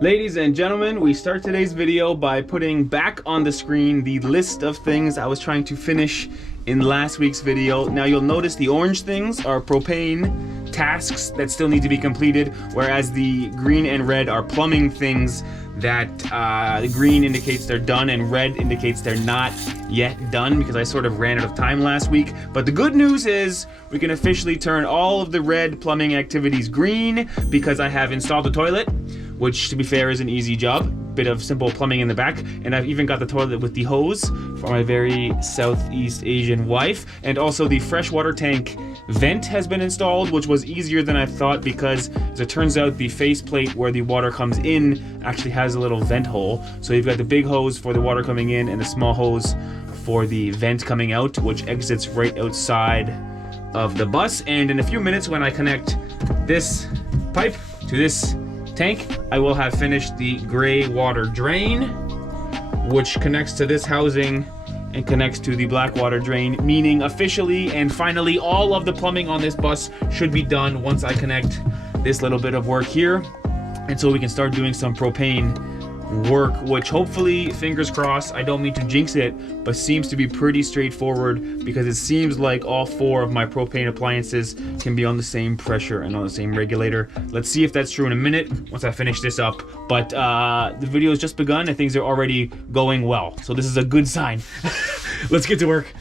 Ladies and gentlemen, we start today's video by putting back on the screen the list of things I was trying to finish in last week's video. Now you'll notice the orange things are propane tasks that still need to be completed, whereas the green and red are plumbing things that the green indicates they're done and red indicates they're not yet done, because I sort of ran out of time last week. But the good news is we can officially turn all of the red plumbing activities green because I have installed the toilet, which to be fair is an easy job. Bit of simple plumbing in the back, and I've even got the toilet with the hose for my very Southeast Asian wife. And also the freshwater tank vent has been installed, which was easier than I thought because, as it turns out, the faceplate where the water comes in actually has a little vent hole. So you've got the big hose for the water coming in and the small hose for the vent coming out, which exits right outside of the bus. And in a few minutes, when I connect this pipe to this tank, I will have finished the gray water drain, which connects to this housing and connects to the black water drain, meaning officially and finally all of the plumbing on this bus should be done once I connect this little bit of work here. And so we can start doing some propane work, which hopefully, fingers crossed, I don't mean to jinx it, but seems to be pretty straightforward, because it seems like all four of my propane appliances can be on the same pressure and on the same regulator. Let's see if that's true in a minute once I finish this up. But the video has just begun and things are already going well, so this is a good sign. Let's get to work.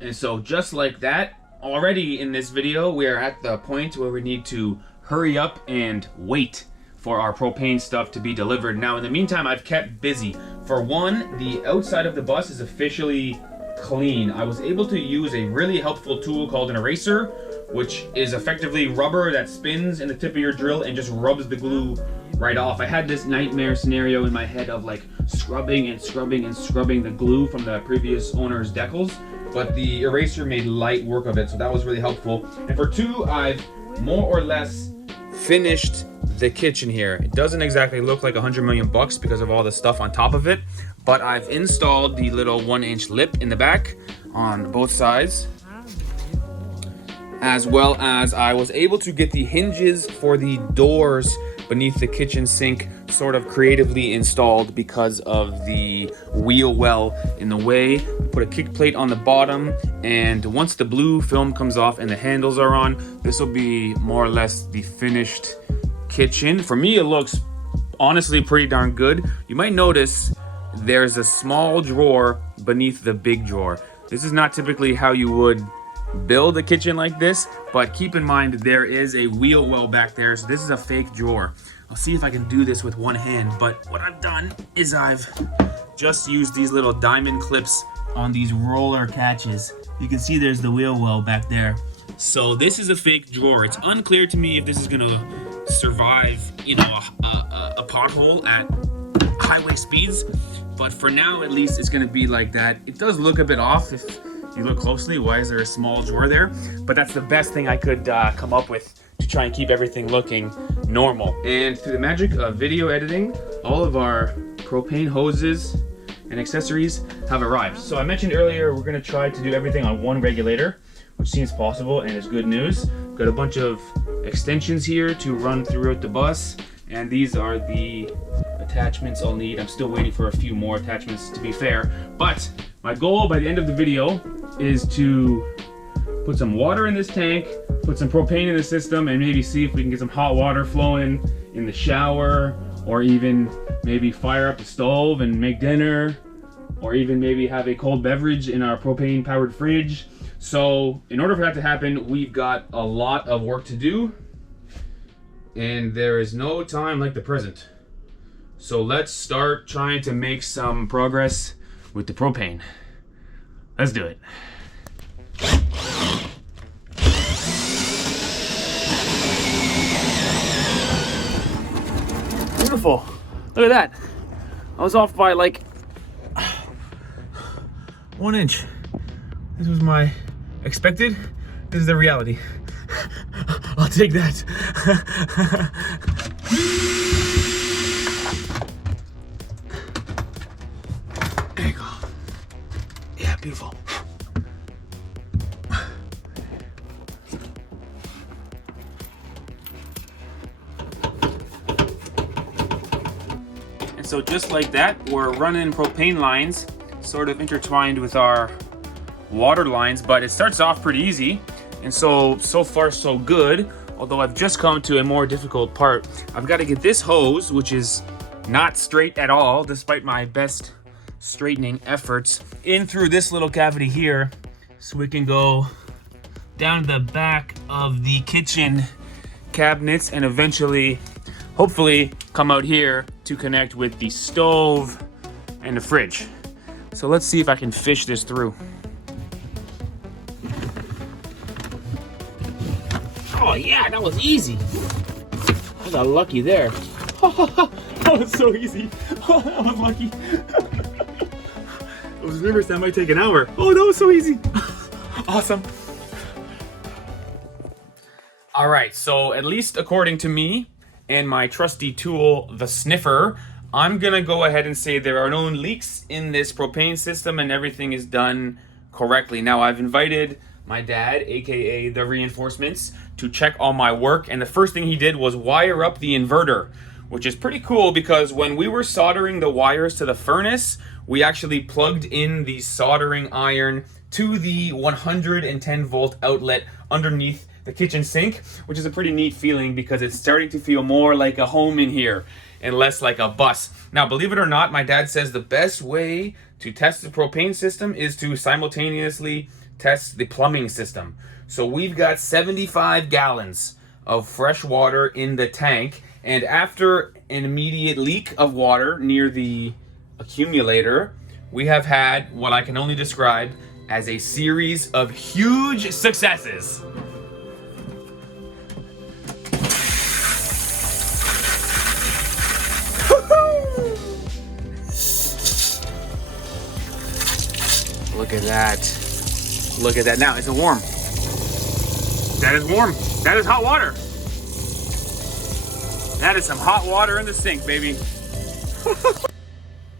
And so just like that, already in this video we are at the point where we need to hurry up and wait for our propane stuff to be delivered. Now in the meantime, I've kept busy. For one, the outside of the bus is officially clean. I was able to use a really helpful tool called an eraser, which is effectively rubber that spins in the tip of your drill and just rubs the glue right off. I had this nightmare scenario in my head of like scrubbing and scrubbing and scrubbing the glue from the previous owner's decals, but the eraser made light work of it, so that was really helpful. And for two, I've more or less finished the kitchen here. It doesn't exactly look like $100 million because of all the stuff on top of it, but I've installed the little 1-inch lip in the back on both sides, as well as I was able to get the hinges for the doors beneath the kitchen sink sort of creatively installed because of the wheel well in the way. Put a kick plate on the bottom, and once the blue film comes off and the handles are on, this will be more or less the finished kitchen. For me, it looks honestly pretty darn good. You might notice there's a small drawer beneath the big drawer. This is not typically how you would build a kitchen like this, but keep in mind there is a wheel well back there, so this is a fake drawer. I'll see if I can do this with one hand, but what I've done is I've just used these little diamond clips on these roller catches. You can see there's the wheel well back there. So this is a fake drawer. It's unclear to me if this is gonna survive, you know, a pothole at highway speeds, but for now at least it's gonna be like that. It does look a bit off if you look closely. Why is there a small drawer there? But that's the best thing I could come up with to try and keep everything looking normal. And through the magic of video editing, all of our propane hoses and accessories have arrived. So I mentioned earlier we're gonna try to do everything on one regulator, which seems possible and is good news. Got a bunch of extensions here to run throughout the bus, and these are the attachments I'll need. I'm still waiting for a few more attachments, to be fair, but my goal by the end of the video is to put some water in this tank, put some propane in the system, and maybe see if we can get some hot water flowing in the shower, or even maybe fire up the stove and make dinner, or even maybe have a cold beverage in our propane powered fridge. So in order for that to happen, we've got a lot of work to do, and there is no time like the present. So let's start trying to make some progress with the propane. Let's do it. Beautiful. Look at that. I was off by like 1 inch. This was my expected. This is the reality. I'll take that. There you go. Yeah, beautiful. And so just like that, we're running propane lines sort of intertwined with our water lines, but it starts off pretty easy. And so far so good. Although I've just come to a more difficult part. I've got to get this hose, which is not straight at all, despite my best straightening efforts, in through this little cavity here, so we can go down the back of the kitchen cabinets and eventually, hopefully, come out here to connect with the stove and the fridge. So let's see if I can fish this through. Oh yeah, that was easy. I got lucky there. That was so easy. Oh, that was lucky. I was nervous that might take an hour. Oh, that was so easy. Awesome. All right, so at least according to me and my trusty tool, the sniffer, I'm gonna go ahead and say there are no leaks in this propane system and everything is done correctly. Now I've invited my dad, aka the reinforcements, to check all my work, and the first thing he did was wire up the inverter, which is pretty cool because when we were soldering the wires to the furnace, we actually plugged in the soldering iron to the 110 volt outlet underneath the kitchen sink, which is a pretty neat feeling because it's starting to feel more like a home in here and less like a bus. Now, believe it or not, my dad says the best way to test the propane system is to simultaneously test the plumbing system. So we've got 75 gallons of fresh water in the tank, and after an immediate leak of water near the accumulator, we have had what I can only describe as a series of huge successes. Look at that. Look at that. Now, is it warm? That is warm. That is hot water. That is some hot water in the sink, baby.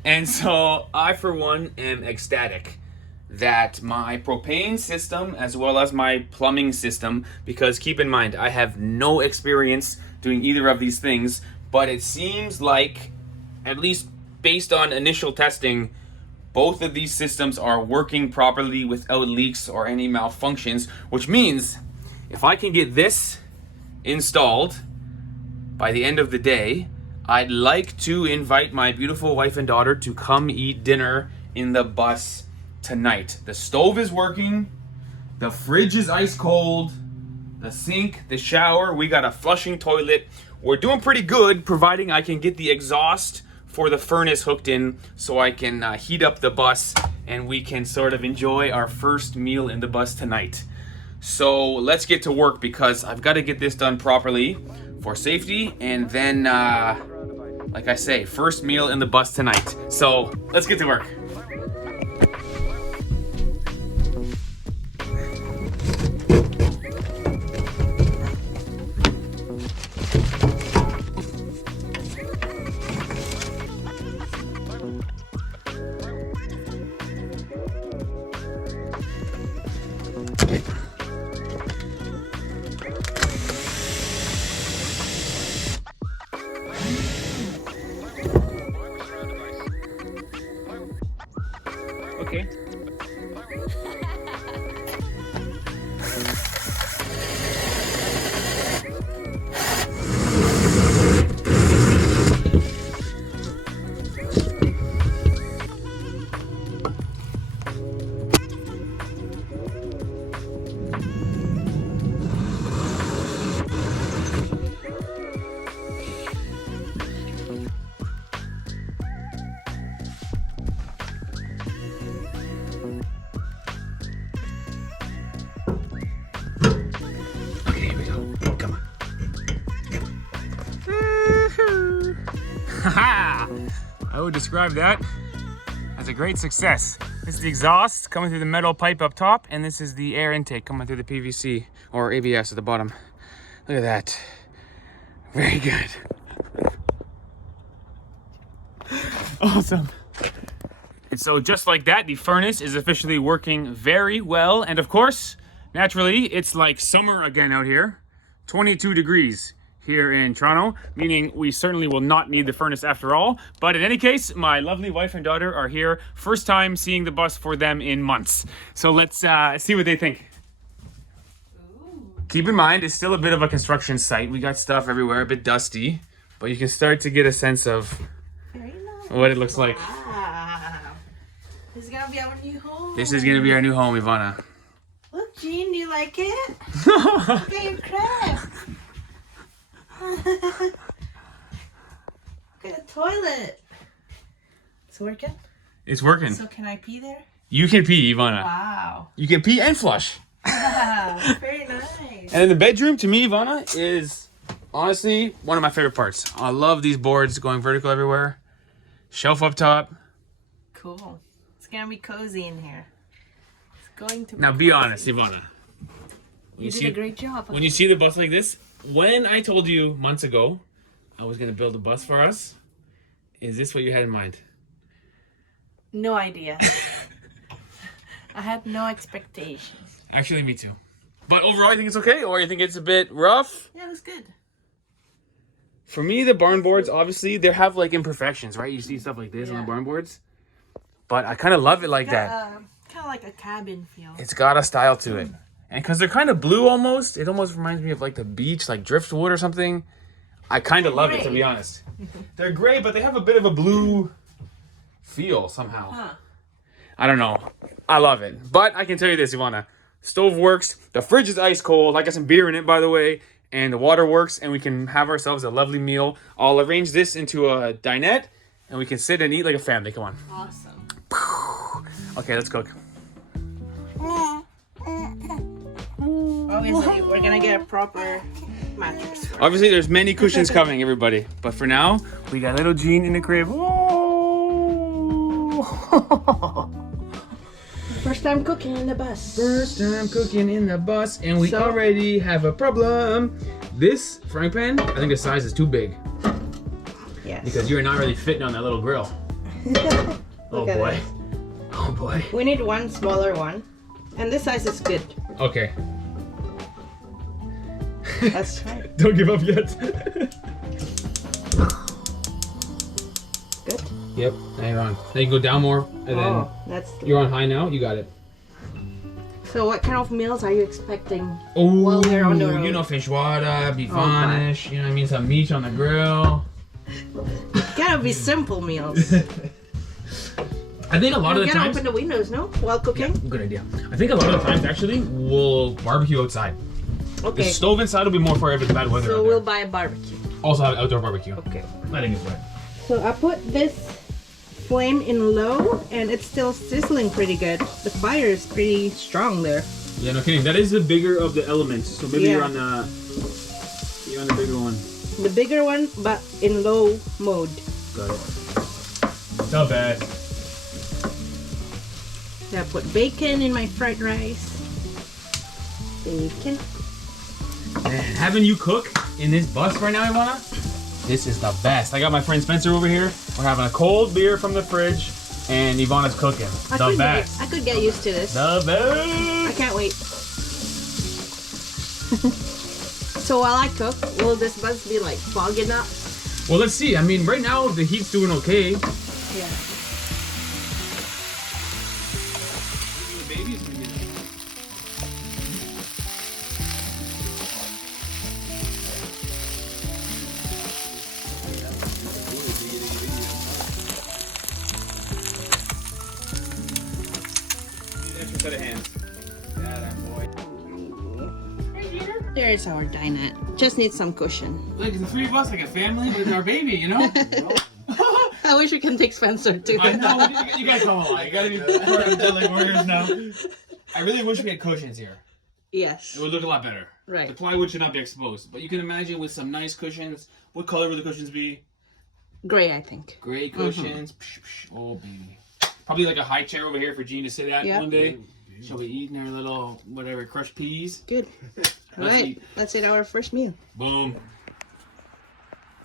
And so I, for one, am ecstatic that my propane system as well as my plumbing system, because keep in mind, I have no experience doing either of these things, but it seems like, at least based on initial testing, both of these systems are working properly without leaks or any malfunctions, which means if I can get this installed by the end of the day, I'd like to invite my beautiful wife and daughter to come eat dinner in the bus tonight. The stove is working, the fridge is ice cold, the sink, the shower, we got a flushing toilet. We're doing pretty good, providing I can get the exhaust for the furnace hooked in so I can heat up the bus and we can sort of enjoy our first meal in the bus tonight. So let's get to work because I've got to get this done properly for safety, and then like I say, first meal in the bus tonight. So let's get to work. Okay. I would describe that as a great success. This is the exhaust coming through the metal pipe up top, and this is the air intake coming through the PVC or ABS at the bottom. Look at that. Very good. Awesome. And so just like that, the furnace is officially working very well. And of course, naturally, it's like summer again out here. 22 degrees here in Toronto, meaning we certainly will not need the furnace after all. But in any case, my lovely wife and daughter are here. First time seeing the bus for them in months. So let's see what they think. Keep in mind, it's still a bit of a construction site. We got stuff everywhere, a bit dusty, but you can start to get a sense of what it looks like. Wow. This is gonna be our new home. This is gonna be our new home, Ivana. Look, Jean, do you like it? Look at your crib. Look at the toilet. It's working? It's working. So can I pee there? You can pee, Ivana. Wow. You can pee and flush. Wow, very nice. And in the bedroom, to me, Ivana, is honestly one of my favorite parts. I love these boards going vertical everywhere. Shelf up top. Cool. It's gonna be cozy in here. It's going to be Now be honest, Ivana. You did a great job. When you see the bus like this, when I told you months ago I was going to build a bus for us, is this what you had in mind? No idea. I had no expectations. Actually, me too. But overall, you think it's okay? Or you think it's a bit rough? Yeah, it was good. For me, the barn boards, obviously, they have like imperfections, right? You see stuff like this on the barn boards. But I kind of love it like that. Kind of like a cabin feel. It's got a style to it. And because they're kind of blue almost, it almost reminds me of like the beach, like driftwood or something. I kind of love it, to be honest. They're gray, but they have a bit of a blue feel somehow. Huh. I don't know. I love it. But I can tell you this, Ivana. Stove works. The fridge is ice cold. I got some beer in it, by the way. And the water works, and we can have ourselves a lovely meal. I'll arrange this into a dinette, and we can sit and eat like a family. Come on. Awesome. Okay, let's cook. Obviously, we're gonna get a proper mattress first. Obviously, there's many cushions coming, everybody. But for now, we got little Jean in the crib. Oh. First time cooking in the bus. First time cooking in the bus, and we already have a problem. This frying pan, I think the size is too big. Yes. Because you're not really fitting on that little grill. Oh boy. Oh boy. We need one smaller one. And this size is good. Okay. Let's try it. Don't give up yet. Good? Yep, now you're on. Now you can go down more, and then that's you're on high now. You got it. So what kind of meals are you expecting Oh, while we're on the road? you know, feijoada, beef vanish, you know what I mean? Some meat on the grill. Gotta be simple meals. I think a lot of the Gotta times... open the windows, no? While cooking? Yeah, good idea. I think a lot of the times, actually, we'll barbecue outside. Okay. The stove inside will be more for if it's bad weather. So we'll buy a barbecue. Also have outdoor barbecue. Okay. I think it's right. So I put this flame in low and it's still sizzling pretty good. The fire is pretty strong there. Yeah, no kidding. That is the bigger of the elements. So maybe you're on the bigger one. The bigger one, but in low mode. Got it. Not bad. I put bacon in my fried rice. Bacon. Man, having you cook in this bus right now, Ivana, this is the best. I got my friend Spencer over here. We're having a cold beer from the fridge, and Ivana's cooking. The best. I could get used to this. The best. I can't wait. So while I cook, will this bus be like fogging up? Well, let's see. I mean, right now the heat's doing okay. Yeah. Set of hands. There's our dinette. Just need some cushion. Look, the three of us like a family, but it's our baby, you know? I wish we can take Spencer too. I know, you guys come along. You gotta be part of JetLag warriors now. I really wish we had cushions here. Yes. It would look a lot better. Right. The plywood should not be exposed. But you can imagine with some nice cushions. What color would the cushions be? Gray, I think. Gray cushions. Psh, psh. Oh, baby. Probably like a high chair over here for Jean to sit at one day. She'll be eating her little, whatever, crushed peas. Good. All right. Let's eat our first meal. Boom.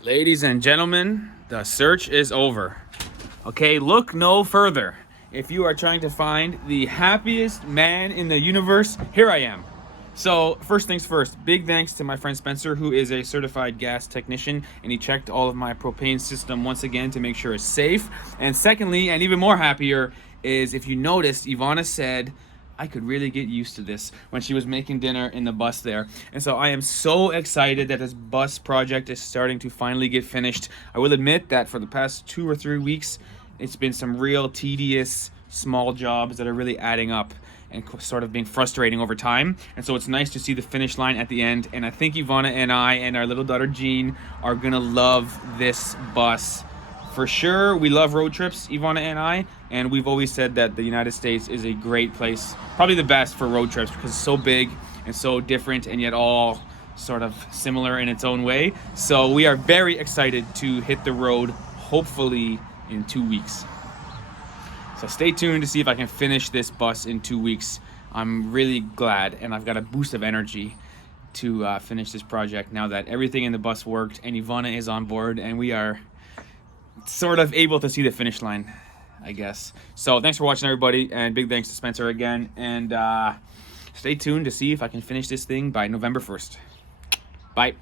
Ladies and gentlemen, the search is over. Okay, look no further. If you are trying to find the happiest man in the universe, here I am. So first things first, big thanks to my friend Spencer, who is a certified gas technician, and he checked all of my propane system once again to make sure it's safe. And secondly, and even more happier, is if you noticed, Ivana said I could really get used to this when she was making dinner in the bus there. And so I am so excited that this bus project is starting to finally get finished. I will admit that for the past 2 or 3 weeks, it's been some real tedious small jobs that are really adding up and sort of being frustrating over time. And so it's nice to see the finish line at the end. And I think Ivana and I and our little daughter Jean are gonna love this bus. For sure, we love road trips, Ivana and I, and we've always said that the United States is a great place, probably the best for road trips because it's so big and so different and yet all sort of similar in its own way. So we are very excited to hit the road, hopefully in 2 weeks. So stay tuned to see if I can finish this bus in 2 weeks. I'm really glad, and I've got a boost of energy to finish this project now that everything in the bus worked and Ivana is on board and we are sort of able to see the finish line, I guess. So thanks for watching, everybody, and big thanks to Spencer again, and stay tuned to see if I can finish this thing by November 1st. Bye.